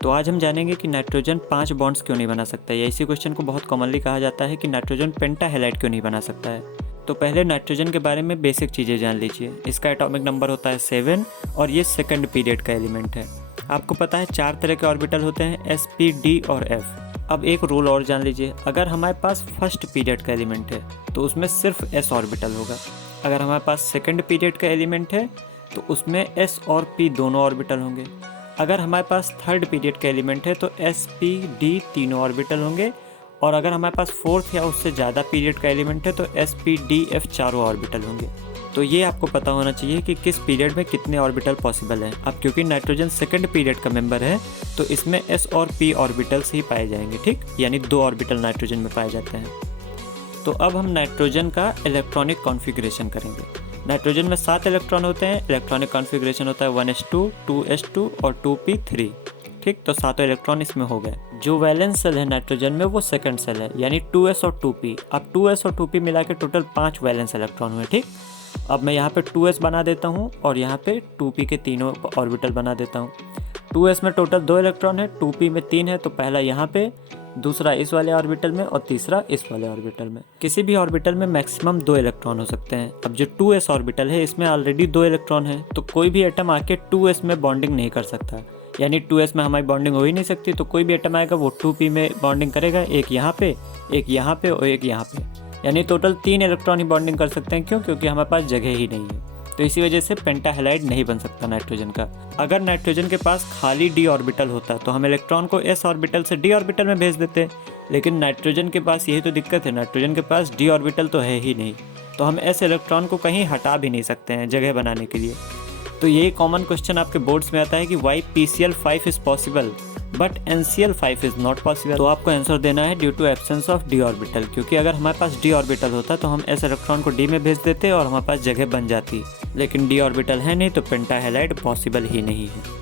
तो आज हम जानेंगे कि नाइट्रोजन 5 बॉन्ड्स क्यों नहीं बना सकता है, या इसी क्वेश्चन को बहुत कॉमनली कहा जाता है कि नाइट्रोजन पेंटाहेलाइड क्यों नहीं बना सकता है। तो पहले नाइट्रोजन के बारे में बेसिक चीज़ें जान लीजिए। इसका एटॉमिक नंबर होता है 7 और ये सेकंड पीरियड का एलिमेंट है। आपको पता है 4 तरह के ऑर्बिटल होते हैं, s, p, d और f। अब एक रूल और जान लीजिए, अगर हमारे पास फर्स्ट पीरियड का एलिमेंट है तो उसमें सिर्फ s ऑर्बिटल होगा। अगर हमारे पास सेकंड पीरियड का एलिमेंट है तो उसमें s और p दोनों ऑर्बिटल होंगे। अगर हमारे पास थर्ड पीरियड का एलिमेंट है तो s, p, d तीनों ऑर्बिटल होंगे। और अगर हमारे पास फोर्थ या उससे ज़्यादा पीरियड का एलिमेंट है तो s, p, d, f चारों ऑर्बिटल होंगे। तो ये आपको पता होना चाहिए कि किस पीरियड में कितने ऑर्बिटल पॉसिबल हैं। अब क्योंकि नाइट्रोजन सेकंड पीरियड का मेंबर है तो इसमें s और p ऑर्बिटल्स ही पाए जाएंगे, ठीक, यानी 2 ऑर्बिटल नाइट्रोजन में पाए जाते हैं। तो अब हम नाइट्रोजन का इलेक्ट्रॉनिक कॉन्फ़िगरेशन करेंगे। नाइट्रोजन में 7 इलेक्ट्रॉन होते हैं। इलेक्ट्रॉनिक कॉन्फ़िगरेशन होता है 1s2, 2s2 और 2p3, ठीक। तो 7 इलेक्ट्रॉन इसमें हो गए। जो वैलेंस सेल है नाइट्रोजन में वो सेकंड सेल है, यानी 2s और 2p। अब 2s और 2p मिला के टोटल 5 वैलेंस इलेक्ट्रॉन हुए, ठीक। अब मैं यहाँ पे 2s बना देता हूँ और यहाँ पे 2p के तीनों ऑर्बिटल बना देता हूँ। 2s में टोटल 2 इलेक्ट्रॉन है, 2p में 3 है, तो पहला यहाँ पे, दूसरा इस वाले ऑर्बिटल में और तीसरा इस वाले ऑर्बिटल में। किसी भी ऑर्बिटल में मैक्सिमम 2 इलेक्ट्रॉन हो सकते हैं। अब जो 2s ऑर्बिटल है इसमें ऑलरेडी 2 इलेक्ट्रॉन है, तो कोई भी एटम आके 2s में बॉन्डिंग नहीं कर सकता, यानी 2s में हमारी बॉन्डिंग हो ही नहीं सकती। तो कोई भी एटम आएगा वो 2p में बॉन्डिंग करेगा, एक यहाँ पे, एक यहाँ पे और एक यहाँ पे, यानी टोटल 3 इलेक्ट्रॉन ही बॉन्डिंग कर सकते हैं। क्यों? क्योंकि हमारे पास जगह ही नहीं है। तो इसी वजह से पेंटाहेलाइड नहीं बन सकता नाइट्रोजन का। अगर नाइट्रोजन के पास खाली d ऑर्बिटल होता तो हम इलेक्ट्रॉन को s ऑर्बिटल से d ऑर्बिटल में भेज देते, लेकिन नाइट्रोजन के पास यही तो दिक्कत है, नाइट्रोजन के पास d ऑर्बिटल तो है ही नहीं, तो हम s इलेक्ट्रॉन को कहीं हटा भी नहीं सकते हैं जगह बनाने के लिए। तो यही कॉमन क्वेश्चन आपके बोर्ड्स में आता है कि why PCl5 is possible but NCl5 is not possible. तो आपको आंसर देना है due to absence of d orbital, क्योंकि अगर हमारे पास d ऑर्बिटल होता तो हम s इलेक्ट्रॉन को d में भेज देते और हमारे पास जगह बन जाती, लेकिन d ऑर्बिटल है नहीं तो पेंटाहेलाइड पॉसिबल ही नहीं है।